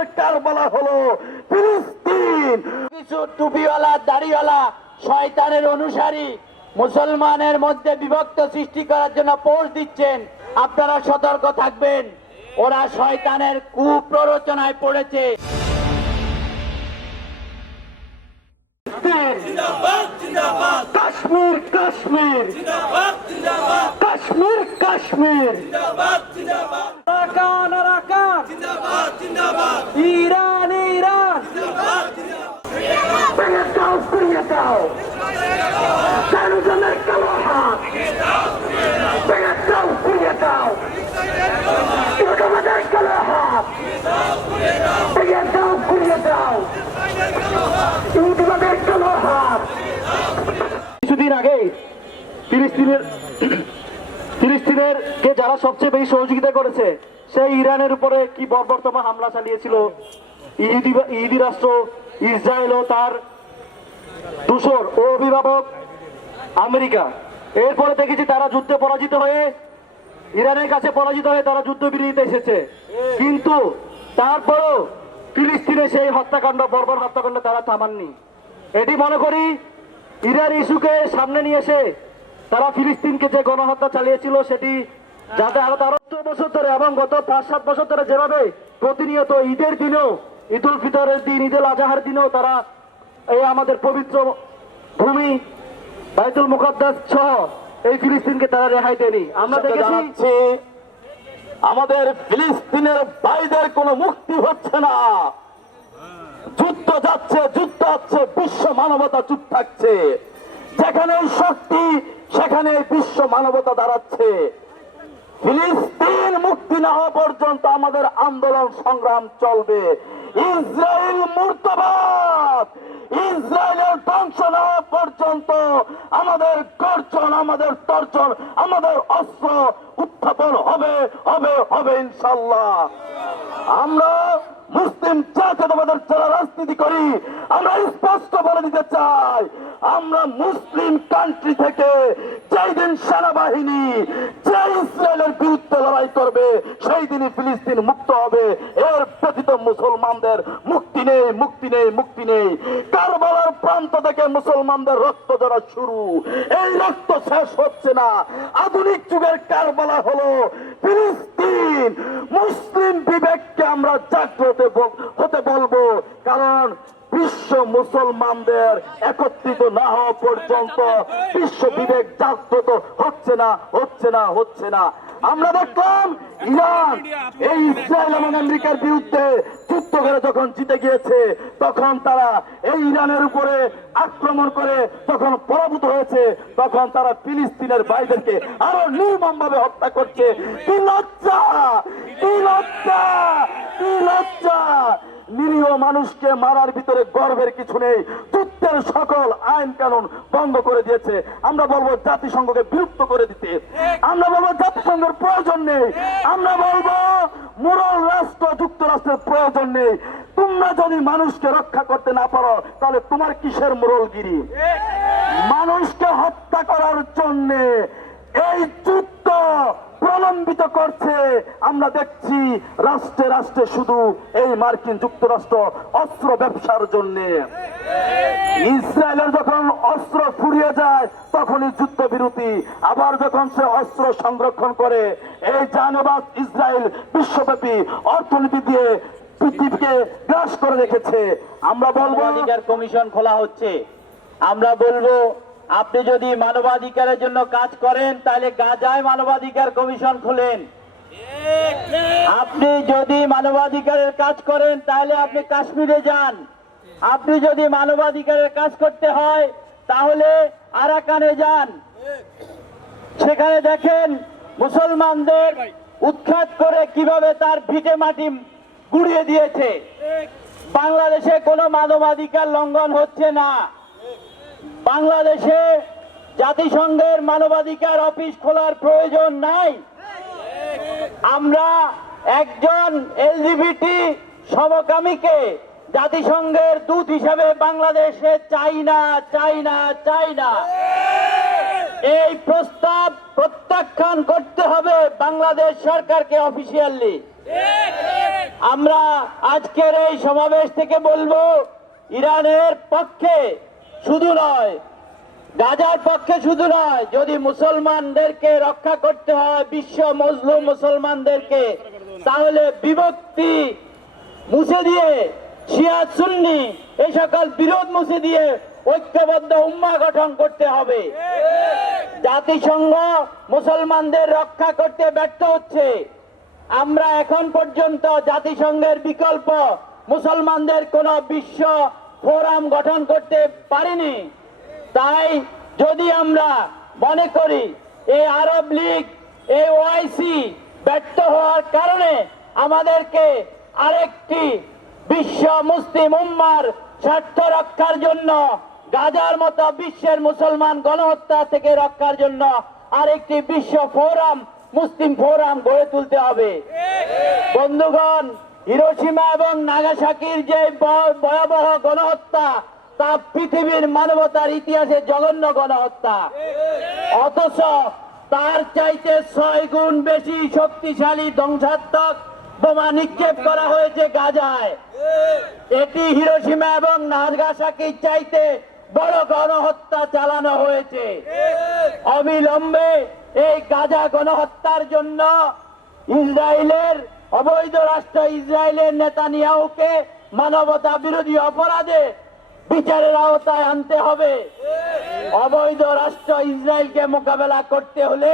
যুগের কারবালা হলো ফিলিস্তিন। কিছু টুপিওয়ালা দাড়িওয়ালা শয়তানের অনুসারী মুসলমানের মধ্যে বিভক্ত সৃষ্টি করার জন্য পোস্ট দিচ্ছেন, আপনারা সতর্ক থাকবেন, ওরা শয়তানের কুপ্ররোচনায় পড়েছে। Kashmir Kashmir Kashmir Kashmir Arakan Arakan Iran Iran ভেঙে দাও পুড়িয়ে দাও জনগণের কালো হাত ভেঙে দাও পুড়িয়ে দাও জনগণের কালো হাত ভেঙে দাও পুড়িয়ে দাও জনগণের কালো হাত। কিছুদিন আগে ফিলিস্তিনের কে যারা সবচেয়ে বেশি সহযোগিতা করেছে সেই ইরানের উপরে কি বর্বরতম হামলা চালিয়েছিল ইহুদি রাষ্ট্র ইসরায়েল ও তার দূষর ও অভিভাবক আমেরিকা। এরপরে দেখেছি তারা যুদ্ধে পরাজিত হয়ে ইরানের কাছে পরাজিত হয়ে তারা যুদ্ধবিরতিতে এসেছে, কিন্তু তারপরও ফিলিস্তিনে সেই হত্যাকাণ্ড বর্বর হত্যাকাণ্ড তারা থামাননি। এটি মনে করি ইরান ইস্যুকে সামনে নিয়ে এসে তারা ফিলিস্তিনকে যে গণহত্যা চালিয়েছিল সেটি যাতে আরো 13 বছর ধরে এবং গত 5-7 বছর ধরে যেভাবে প্রতিনিয়ত ঈদের দিনেও, ঈদ উল ফিতরের দিন, ঈদ উল আজহার দিনেও তারা এই আমাদের পবিত্র ভূমি বাইতুল মুকাদ্দাস সহ এই ফিলিস্তিনকে তারা রেহাই দেয়নি। আমরা দেখেছি আমাদের ফিলিস্তিনের ভাইদের কোনো মুক্তি হচ্ছে না, যুদ্ধ যাচ্ছে, যুদ্ধ হচ্ছে, বিশ্ব মানবতা চুপ থাকছে। যেখানে শক্তি সেখানে বিশ্ব মানবতা দাঁড়াচ্ছে। ফিলিস্তিন মুক্তি না হওয়া পর্যন্ত আমাদের আন্দোলন সংগ্রাম চলবে। ইসরায়েল মুর্দাবাদ, ইসরায়েলের ধ্বংস না হওয়া পর্যন্ত আমাদের গর্জন, আমাদের তর্জন, আমাদের অস্ত্র উত্থাপন হবে হবে হবে ইনশাল্লাহ। আমরা মুসলিম জাতীয়তাবাদের যারা রাজনীতি করি আমরা স্পষ্ট বলে দিতে চাই, আমরা মুসলিম কান্ট্রি থেকে যেই দিন সেনাবাহিনী যে ইসরায়েলের বিরুদ্ধে লড়াই করবে সেই দিনই ফিলিস্তিন মুক্ত হবে। এর ব্যতীত মুসলমানদের মুক্তি নেই, মুক্তি নেই, মুক্তি নেই। কারবালার প্রান্ত থেকে মুসলমানদের রক্ত ঝরা শুরু, এই রক্ত শেষ হচ্ছে না। আধুনিক যুগের কারবালা হলো ফিলিস্তিন। মুসলিম বিবেককে আমরা জাগ্রত হতে বলবো, কারণ বিশ্ব মুসলমানদের একত্রিত না হওয়া পর্যন্ত বিশ্ব বিবেক জাগ্রত হচ্ছে না, হচ্ছে না, হচ্ছে না। আমরা দেখলাম ইরান এই ইসরায়েল এবং আমেরিকার বিরুদ্ধে যুদ্ধ করে যখন জিতে গিয়েছে তখন তারা এই ইরানের উপরে আক্রমণ করে যখন পরাভূত হয়েছে তখন তারা ফিলিস্তিনের ভাইদেরকে আরো নির্মমভাবে হত্যা করছে। কি লজ্জা, কি লজ্জা, কি লজ্জা! নিরীহ মানুষকে মারার ভিতরে গর্বের কিছু নেই। যুদ্ধের সকল আইন কানুন বন্ধ করে দিয়েছে। আমরা বলবো জাতিসংঘকে বিলুপ্ত করে দিতে, আমরা বলবো জাতিসংঘের প্রয়োজন নেই, আমরা বলবো মোরাল রাষ্ট্র যুক্তরাষ্ট্রের প্রয়োজন নেই। তোমরা যদি মানুষকে রক্ষা করতে না পারো তাহলে তোমার কিসের মোরলগিরি? মানুষকে হত্যা করার জন্য এই যুদ্ধ প্রলম্বিত করছে। আমরা দেখছি রাষ্ট্রে রাষ্ট্রে শুধু এই মার্কিন যুক্তরাষ্ট্র অস্ত্র ব্যবসার জন্য। ইসরায়েলের যখন অস্ত্র ফুরিয়ে যায় তখনই যুদ্ধবিরতি, আবার যখন সে অস্ত্র সংরক্ষণ করে এই জানেবাজ ইসরায়েল বিশ্বব্যাপী অর্থনীতি দিয়ে পৃথিবীকে গ্রাস করে রেখেছে। আমরা বলবো মানবাধিকার কমিশন খোলা হচ্ছে, আমরা বলবো আপনি যদি মানবাধিকারের জন্য কাজ করেন তাহলে গাজায় মানবাধিকার কমিশন খুলেন। আপনি যদি মানবাধিকারের কাজ করেন তাহলে আপনি কাশ্মীরে যান। আপনি যদি মানবাধিকারের কাজ করতে হয় তাহলে আরাকানে যান, সেখানে দেখেন মুসলমানদের উৎখাত করে কিভাবে তার ভিটে মাটি গুড়িয়ে দিয়েছে। বাংলাদেশে কোনো মানবাধিকার লঙ্ঘন হচ্ছে না। বাংলাদেশে জাতিসংঘের মানবাধিকার অফিস খোলার প্রয়োজন নাই। আমরা একজন এলজিবিটি সমকামীকে জাতিসংঘের দূত হিসেবে বাংলাদেশে চাই না, চাই না, চাই না। এই প্রস্তাব প্রত্যাখ্যান করতে হবে বাংলাদেশ সরকারকে অফিসিয়ালি। আমরা আজকের এই সমাবেশ থেকে বলবো, ইরানের পক্ষে শুধু নয়, গাজার পক্ষে শুধু নয়, যদি মুসলমানদেরকে রক্ষা করতে হয়, বিশ্ব মজলুম মুসলমানদেরকে, তাহলে বিভক্তি মুছে দিয়ে, শিয়া সুন্নি এই সকল বিরোধ মুছে দিয়ে ঐক্যবদ্ধ উম্মাহ গঠন করতে হবে। জাতিসংঘ মুসলমানদের রক্ষা করতে ব্যর্থ হচ্ছে। আমরা এখন পর্যন্ত জাতিসংঘের বিকল্প মুসলমানদের কোন বিশ্ব ফোরাম গঠন করতে পারিনি। তাই যদি আমরা মনে করি এই আরব লীগ, এই ওআইসি ব্যর্থ হওয়ার কারণে আমাদেরকে আরেকটি বিশ্ব মুসলিম উম্মার স্বার্থ রক্ষার জন্য, গাজার মতো বিশ্বের মুসলমান গণহত্যা থেকে রক্ষার জন্য আরেকটি বিশ্ব ফোরাম, মুসলিম ফোরাম গড়ে তুলতে হবে। বন্ধুগণ, হিরোশিমা এবং নাগাসাকির যে ভয়াবহ গণহত্যা, তা পৃথিবীর মানবতার ইতিহাসে জঘন্য গণহত্যা। অথচ তার চাইতে 6 গুণ বেশি শক্তিশালী ধ্বংসাত্মক বোমা নিক্ষেপ করা হয়েছে গাজায়। এটি হিরোশিমা এবং নাগাসাকির চাইতে বড় গণহত্যা চালানো হয়েছে। অবিলম্বে এই গাজা গণহত্যার জন্য ইসরায়েলের অবৈধ রাষ্ট্র ইসরায়েলের নেতানিয়াহুকে মানবতা বিরোধী অপরাধে বিচারের আওতায় আনতে হবে। অবৈধ রাষ্ট্র ইসরায়েলকে মোকাবেলা করতে হলে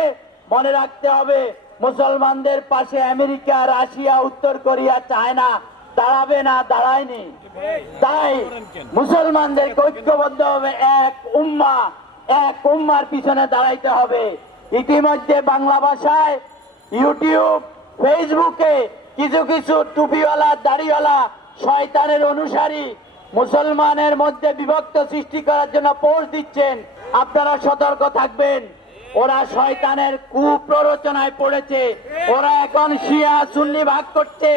মনে রাখতে হবে, মুসলমানদের পাশে আমেরিকা, রাশিয়া, উত্তর কোরিয়া, চায়না দাঁড়াবে না, দাঁড়ায়নি। তাই মুসলমানদেরকে ঐক্যবদ্ধভাবে এক উম্মার পিছনে দাঁড়াইতে হবে। ইতিমধ্যে বাংলা ভাষায় ইউটিউব, ফেসবুকে কিছু কিছু টুপিওয়ালা, দাড়িওয়ালা শয়তানের অনুসারী মুসলমানের মধ্যে বিভক্ত সৃষ্টি করার জন্য পোস্ট দিচ্ছেন। আপনারা সতর্ক থাকবেন, ওরা শয়তানের কুপ্ররোচনায় পড়েছে। ওরা এখন শিয়া সুন্নি ভাগ করছে।